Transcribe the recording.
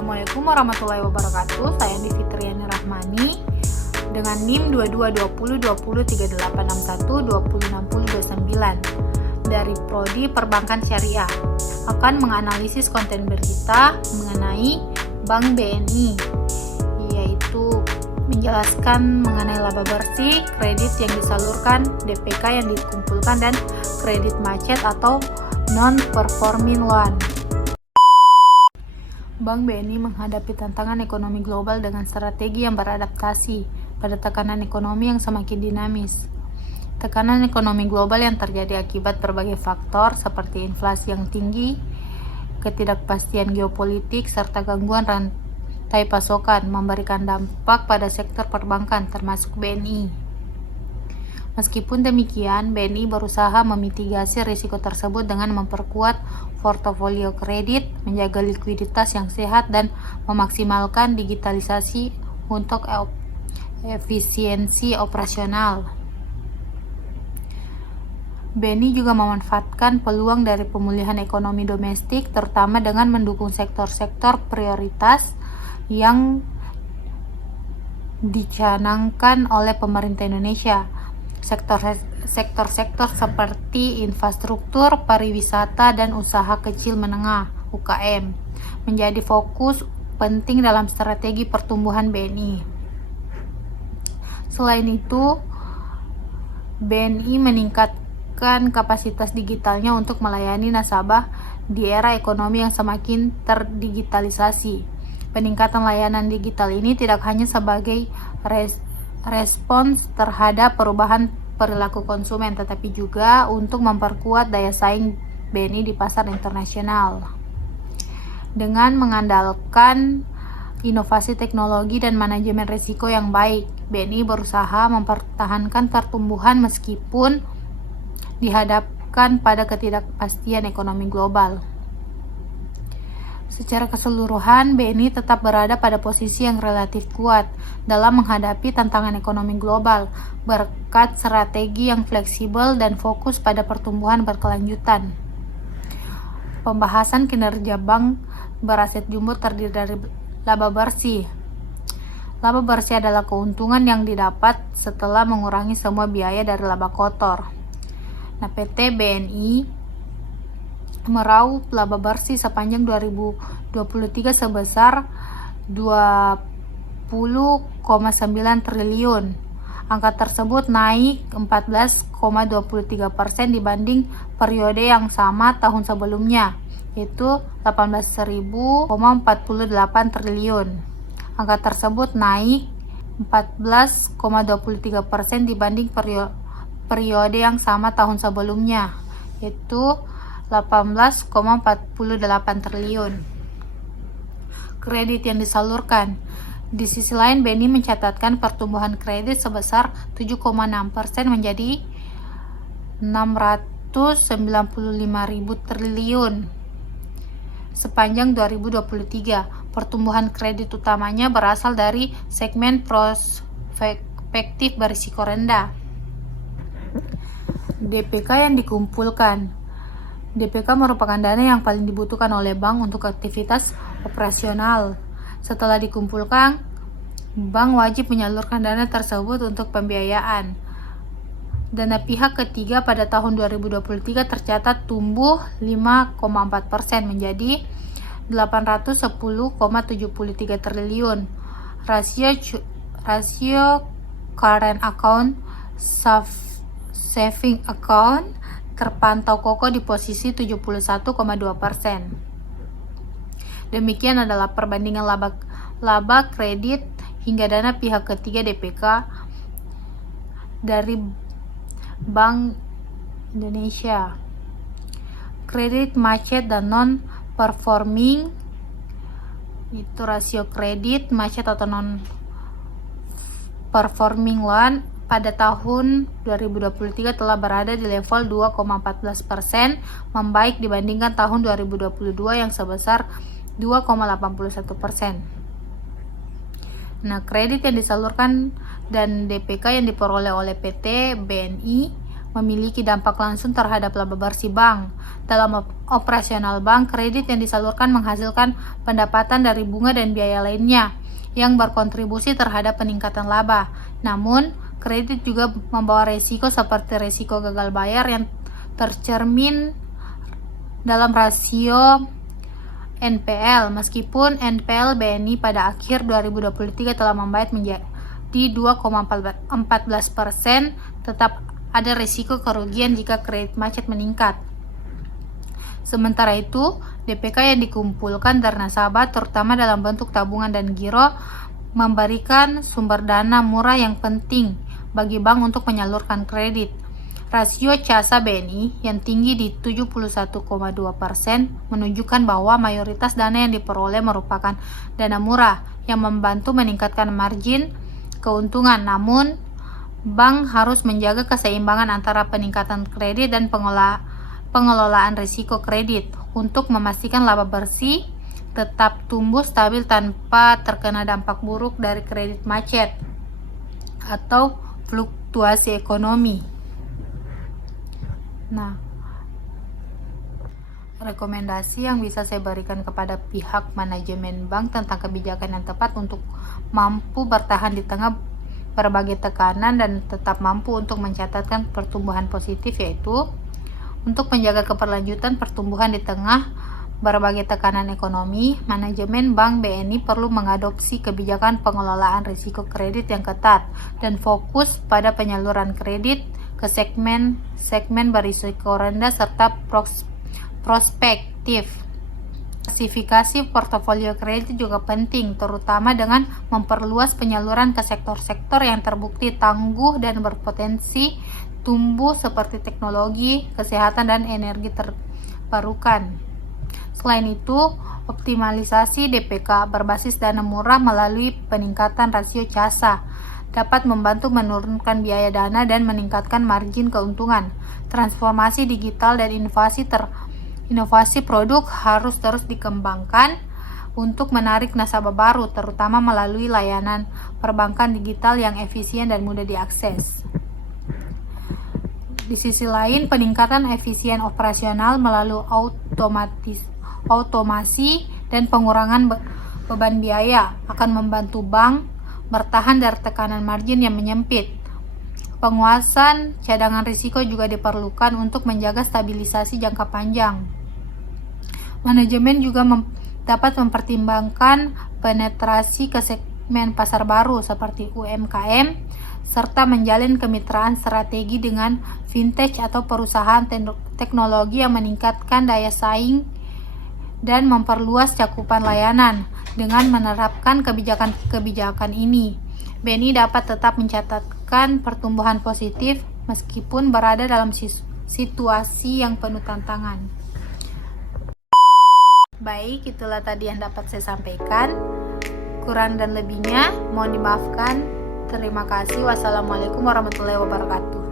Assalamualaikum warahmatullahi wabarakatuh. Saya Andi Fitriani Rahmani dengan NIM 2220203861206029 dari Prodi Perbankan Syariah akan menganalisis konten berita mengenai Bank BNI, yaitu menjelaskan mengenai laba bersih, kredit yang disalurkan, DPK yang dikumpulkan, dan kredit macet atau non-performing loan. Bank BNI menghadapi tantangan ekonomi global dengan strategi yang beradaptasi pada tekanan ekonomi yang semakin dinamis. Tekanan ekonomi global yang terjadi akibat berbagai faktor seperti inflasi yang tinggi, ketidakpastian geopolitik, serta gangguan rantai pasokan memberikan dampak pada sektor perbankan termasuk BNI. Meskipun demikian, BNI berusaha memitigasi risiko tersebut dengan memperkuat portofolio kredit, menjaga likuiditas yang sehat, dan memaksimalkan digitalisasi untuk efisiensi operasional. BNI juga memanfaatkan peluang dari pemulihan ekonomi domestik, terutama dengan mendukung sektor-sektor prioritas yang dicanangkan oleh pemerintah Indonesia. Sektor-sektor seperti infrastruktur, pariwisata, dan usaha kecil menengah (UKM) menjadi fokus penting dalam strategi pertumbuhan BNI. Selain itu, BNI meningkatkan kapasitas digitalnya untuk melayani nasabah di era ekonomi yang semakin terdigitalisasi. Peningkatan layanan digital ini tidak hanya sebagai respons terhadap perubahan perilaku konsumen, tetapi juga untuk memperkuat daya saing BNI di pasar internasional. Dengan mengandalkan inovasi teknologi dan manajemen risiko yang baik, BNI berusaha mempertahankan pertumbuhan meskipun dihadapkan pada ketidakpastian ekonomi global. Secara keseluruhan, BNI tetap berada pada posisi yang relatif kuat dalam menghadapi tantangan ekonomi global berkat strategi yang fleksibel dan fokus pada pertumbuhan berkelanjutan. Pembahasan kinerja bank beraset jumbo terdiri dari laba bersih. Laba bersih adalah keuntungan yang didapat setelah mengurangi semua biaya dari laba kotor. PT BNI meraup laba bersih sepanjang 2023 sebesar 20,9 triliun. Angka tersebut naik 14,23% dibanding periode yang sama tahun sebelumnya, yaitu 18.048 triliun. Angka tersebut naik 14,23% dibanding periode yang sama tahun sebelumnya, yaitu 18,48 triliun. Kredit yang disalurkan. Di sisi lain, BNI mencatatkan pertumbuhan kredit sebesar 7,6% menjadi 695.000 triliun sepanjang 2023. Pertumbuhan kredit utamanya berasal dari segmen prospektif berisiko rendah. DPK yang dikumpulkan. DPK merupakan dana yang paling dibutuhkan oleh bank untuk aktivitas operasional. Setelah dikumpulkan, bank wajib menyalurkan dana tersebut untuk pembiayaan. Dana pihak ketiga pada tahun 2023 tercatat tumbuh 5,4% menjadi 810,73 triliun. Rasio current account saving account terpantau kokoh di posisi 71,2%. Demikian adalah perbandingan laba kredit hingga dana pihak ketiga DPK dari Bank Indonesia. Kredit macet dan non-performing, itu rasio kredit macet atau non-performing loan pada tahun 2023 telah berada di level 2,14%, membaik dibandingkan tahun 2022 yang sebesar 2,81%. Kredit yang disalurkan dan DPK yang diperoleh oleh PT BNI memiliki dampak langsung terhadap laba bersih bank. Dalam operasional bank, kredit yang disalurkan menghasilkan pendapatan dari bunga dan biaya lainnya yang berkontribusi terhadap peningkatan laba. Namun, kredit juga membawa resiko seperti resiko gagal bayar yang tercermin dalam rasio NPL. Meskipun NPL BNI pada akhir 2023 telah membaik menjadi 2,14%, tetap ada risiko kerugian jika kredit macet meningkat. Sementara itu, DPK yang dikumpulkan dari nasabah, terutama dalam bentuk tabungan dan giro, memberikan sumber dana murah yang penting bagi bank untuk menyalurkan kredit. Rasio CASA BNI yang tinggi di 71,2% menunjukkan bahwa mayoritas dana yang diperoleh merupakan dana murah yang membantu meningkatkan margin keuntungan. Namun, bank harus menjaga keseimbangan antara peningkatan kredit dan pengelolaan risiko kredit untuk memastikan laba bersih tetap tumbuh stabil tanpa terkena dampak buruk dari kredit macet atau fluktuasi ekonomi. Nah, rekomendasi yang bisa saya berikan kepada pihak manajemen bank tentang kebijakan yang tepat untuk mampu bertahan di tengah berbagai tekanan dan tetap mampu untuk mencatatkan pertumbuhan positif, yaitu untuk menjaga keberlanjutan pertumbuhan di tengah berbagai tekanan ekonomi. Manajemen Bank BNI perlu mengadopsi kebijakan pengelolaan risiko kredit yang ketat dan fokus pada penyaluran kredit ke segmen berisiko rendah serta prospektif. Diversifikasi portofolio kredit juga penting, terutama dengan memperluas penyaluran ke sektor-sektor yang terbukti tangguh dan berpotensi tumbuh seperti teknologi, kesehatan, dan energi terbarukan. Selain itu, optimalisasi DPK berbasis dana murah melalui peningkatan rasio CASA dapat membantu menurunkan biaya dana dan meningkatkan margin keuntungan. Transformasi digital dan inovasi produk harus terus dikembangkan untuk menarik nasabah baru, terutama melalui layanan perbankan digital yang efisien dan mudah diakses. Di sisi lain, peningkatan efisien operasional melalui otomasi dan pengurangan beban biaya akan membantu bank bertahan dari tekanan margin yang menyempit. Penguasaan cadangan risiko juga diperlukan untuk menjaga stabilisasi jangka panjang. Manajemen juga dapat mempertimbangkan penetrasi ke segmen pasar baru seperti UMKM, serta menjalin kemitraan strategi dengan fintech atau perusahaan teknologi yang meningkatkan daya saing dan memperluas cakupan layanan. Dengan menerapkan kebijakan ini, BNI dapat tetap mencatatkan pertumbuhan positif meskipun berada dalam situasi yang penuh tantangan. Baik, itulah tadi yang dapat saya sampaikan. Kurang dan lebihnya mohon dimaafkan. Terima kasih. Wassalamualaikum warahmatullahi wabarakatuh.